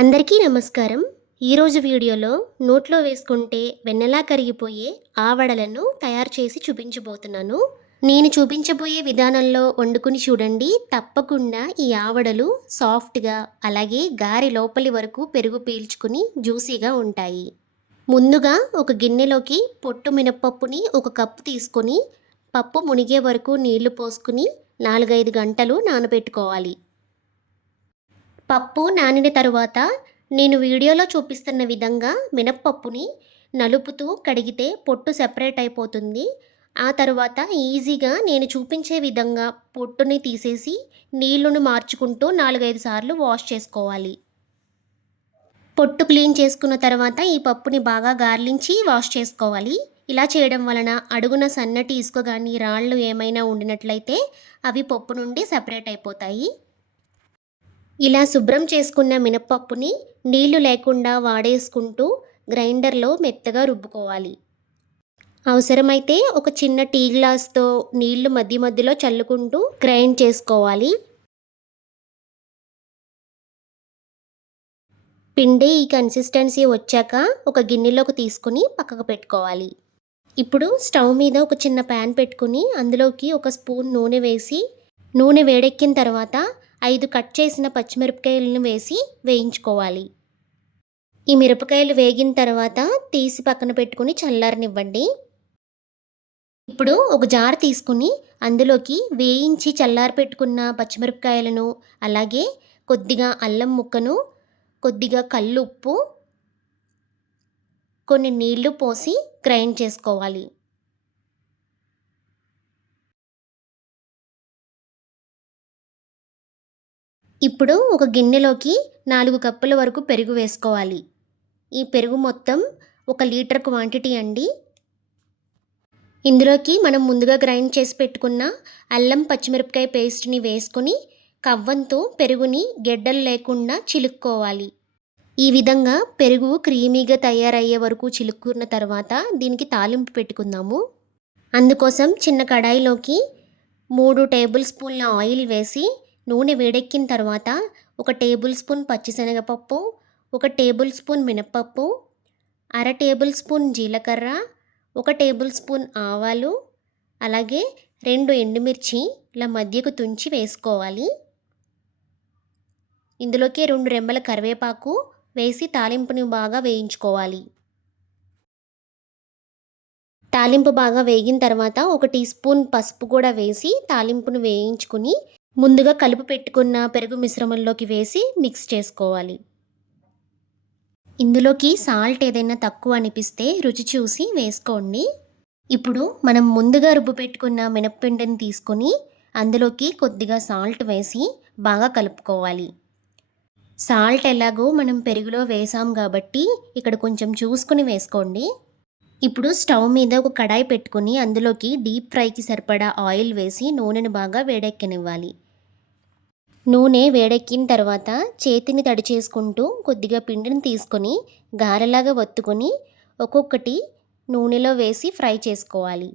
అందరికీ నమస్కారం. ఈరోజు వీడియోలో నోట్లో వేసుకుంటే వెన్నెలా కరిగిపోయే ఆవడలను తయారు చేసి చూపించబోతున్నాను. నేను చూపించబోయే విధానంలో వండుకుని చూడండి. తప్పకుండా ఈ ఆవడలు సాఫ్ట్గా అలాగే గారి లోపలి వరకు పెరుగు పీల్చుకుని జ్యూసీగా ఉంటాయి. ముందుగా ఒక గిన్నెలోకి పొట్టు మినపప్పుని ఒక కప్పు తీసుకొని పప్పు మునిగే వరకు నీళ్ళు పోసుకుని నాలుగైదు గంటలు నానబెట్టుకోవాలి. పప్పు నానిన తరువాత నేను వీడియోలో చూపిస్తున్న విధంగా మినప్పప్పుని నలుపుతూ కడిగితే పొట్టు సెపరేట్ అయిపోతుంది. ఆ తర్వాత ఈజీగా నేను చూపించే విధంగా పొట్టుని తీసేసి నీళ్ళను మార్చుకుంటూ నాలుగైదు సార్లు వాష్ చేసుకోవాలి. పొట్టు క్లీన్ చేసుకున్న తర్వాత ఈ పప్పుని బాగా గార్లించి వాష్ చేసుకోవాలి. ఇలా చేయడం వలన అడుగున సన్నటి ఇసుక కానీ రాళ్ళు ఏమైనా ఉండినట్లయితే అవి పప్పు నుండి సెపరేట్ అయిపోతాయి. ఇలా శుభ్రం చేసుకున్న మినపప్పుని నీళ్ళు లేకుండా వాడేసుకుంటూ గ్రైండర్లో మెత్తగా రుబ్బుకోవాలి. అవసరమైతే ఒక చిన్న టీ గ్లాస్తో నీళ్ళు మధ్య మధ్యలో చల్లుకుంటూ గ్రైండ్ చేసుకోవాలి. పిండి ఈ కన్సిస్టెన్సీ వచ్చాక ఒక గిన్నెలోకి తీసుకుని పక్కకు పెట్టుకోవాలి. ఇప్పుడు స్టవ్ మీద ఒక చిన్న ప్యాన్ పెట్టుకుని అందులోకి ఒక స్పూన్ నూనె వేసి నూనె వేడెక్కిన తర్వాత ఐదు కట్ చేసిన పచ్చిమిరపకాయలను వేసి వేయించుకోవాలి. ఈ మిరపకాయలు వేగిన తర్వాత తీసి పక్కన పెట్టుకుని చల్లారనివ్వండి. ఇప్పుడు ఒక జార్ తీసుకుని అందులోకి వేయించి చల్లారి పెట్టుకున్న పచ్చిమిరపకాయలను అలాగే కొద్దిగా అల్లం ముక్కను కొద్దిగా కల్లుప్పు కొన్ని నీళ్ళు పోసి గ్రైండ్ చేసుకోవాలి. ఇప్పుడు ఒక గిన్నెలోకి నాలుగు కప్పుల వరకు పెరుగు వేసుకోవాలి. ఈ పెరుగు మొత్తం ఒక లీటర్ క్వాంటిటీ అండి. ఇందులోకి మనం ముందుగా గ్రైండ్ చేసి పెట్టుకున్న అల్లం పచ్చిమిరపకాయ పేస్ట్ని వేసుకొని కవ్వంతో పెరుగుని గెడ్డలు లేకుండా చిలుక్కోవాలి. ఈ విధంగా పెరుగు క్రీమీగా తయారయ్యే వరకు చిలుక్కున్న తర్వాత దీనికి తాలింపు పెట్టుకుందాము. అందుకోసం చిన్న కడాయిలోకి మూడు టేబుల్ స్పూన్ల ఆయిల్ వేసి నూనె వేడెక్కిన తర్వాత ఒక టేబుల్ స్పూన్ పచ్చిశనగపప్పు ఒక టేబుల్ స్పూన్ మినప్పప్పు అర టేబుల్ స్పూన్ జీలకర్ర ఒక టేబుల్ స్పూన్ ఆవాలు అలాగే రెండు ఎండుమిర్చి ఇలా మధ్యకు తుంచి వేసుకోవాలి. ఇందులోకి రెండు రెమ్మల కరివేపాకు వేసి తాలింపుని బాగా వేయించుకోవాలి. తాలింపు బాగా వేగిన తర్వాత ఒక టీ స్పూన్ పసుపు కూడా వేసి తాలింపును వేయించుకుని ముందుగా కలుపు పెట్టుకున్న పెరుగు మిశ్రమంలోకి వేసి మిక్స్ చేసుకోవాలి. ఇందులోకి సాల్ట్ ఏదైనా తక్కువ అనిపిస్తే రుచి చూసి వేసుకోండి. ఇప్పుడు మనం ముందుగా రుబ్బు పెట్టుకున్న మినప్పిండిని తీసుకొని అందులోకి కొద్దిగా సాల్ట్ వేసి బాగా కలుపుకోవాలి. సాల్ట్ ఎలాగో మనం పెరుగులో వేసాం కాబట్టి ఇక్కడ కొంచెం చూసుకుని వేసుకోండి. ఇప్పుడు స్టవ్ మీద ఒక కడాయి పెట్టుకుని అందులోకి డీప్ ఫ్రైకి సరిపడా ఆయిల్ వేసి నూనెను బాగా వేడెక్కనివ్వాలి. నూనె వేడెక్కిన తర్వాత చేతిని తడి చేసుకుంటూ కొద్దిగా పిండిని తీసుకొని గారెలాగా ఒత్తుకొని ఒక్కొక్కటి నూనెలో వేసి ఫ్రై చేసుకోవాలి.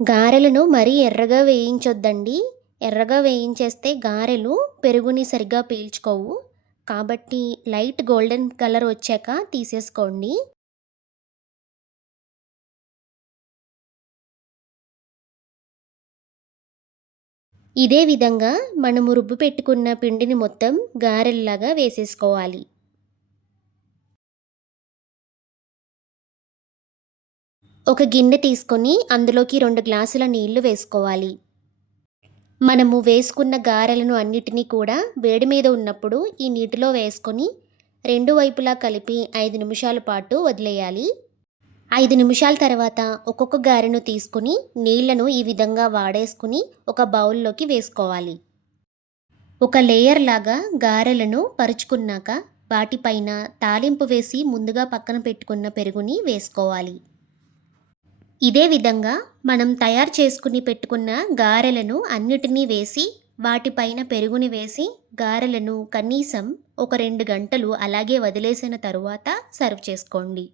గారెలను మరీ ఎర్రగా వేయించొద్దండి. ఎర్రగా వేయించేస్తే గారెలు పెరుగుని సరిగ్గా పీల్చుకోవు. కాబట్టి లైట్ గోల్డెన్ కలర్ వచ్చాక తీసేసుకోండి. ఇదే విధంగా మనము రుబ్బు పెట్టుకున్న పిండిని మొత్తం గారెల్లాగా వేసేసుకోవాలి. ఒక గిన్నె తీసుకొని అందులోకి రెండు గ్లాసుల నీళ్ళు వేసుకోవాలి. మనము వేసుకున్న గారెలను అన్నిటినీ కూడా వేడి మీద ఉన్నప్పుడు ఈ నీటిలో వేసుకొని రెండు వైపులా కలిపి ఐదు నిమిషాల పాటు వదిలేయాలి. ఐదు నిమిషాల తర్వాత ఒక్కొక్క గారెను తీసుకుని నీళ్ళను ఈ విధంగా వాడేసుకుని ఒక బౌల్లోకి వేసుకోవాలి. ఒక లేయర్ లాగా గారెలను పరుచుకున్నాక వాటిపైన తాలింపు వేసి ముందుగా పక్కన పెట్టుకున్న పెరుగుని వేసుకోవాలి. ఇదే విధంగా మనం తయారు చేసుకుని పెట్టుకున్న గారెలను అన్నిటినీ వేసి వాటిపైన పెరుగుని వేసి గారెలను కనీసం ఒక రెండు గంటలు అలాగే వదిలేసిన తరువాత సర్వ్ చేసుకోండి.